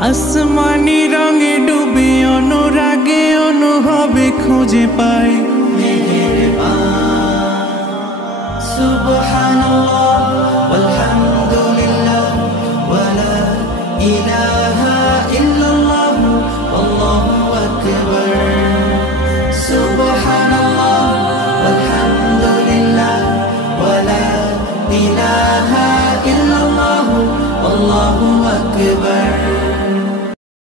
আসমানি রঙে ডুবে অনুরাগে অনুভবে খুঁজে পাই সুবহানাল্লাহ ওয়ালহামদুলিল্লাহ ওয়ালা ইলাহা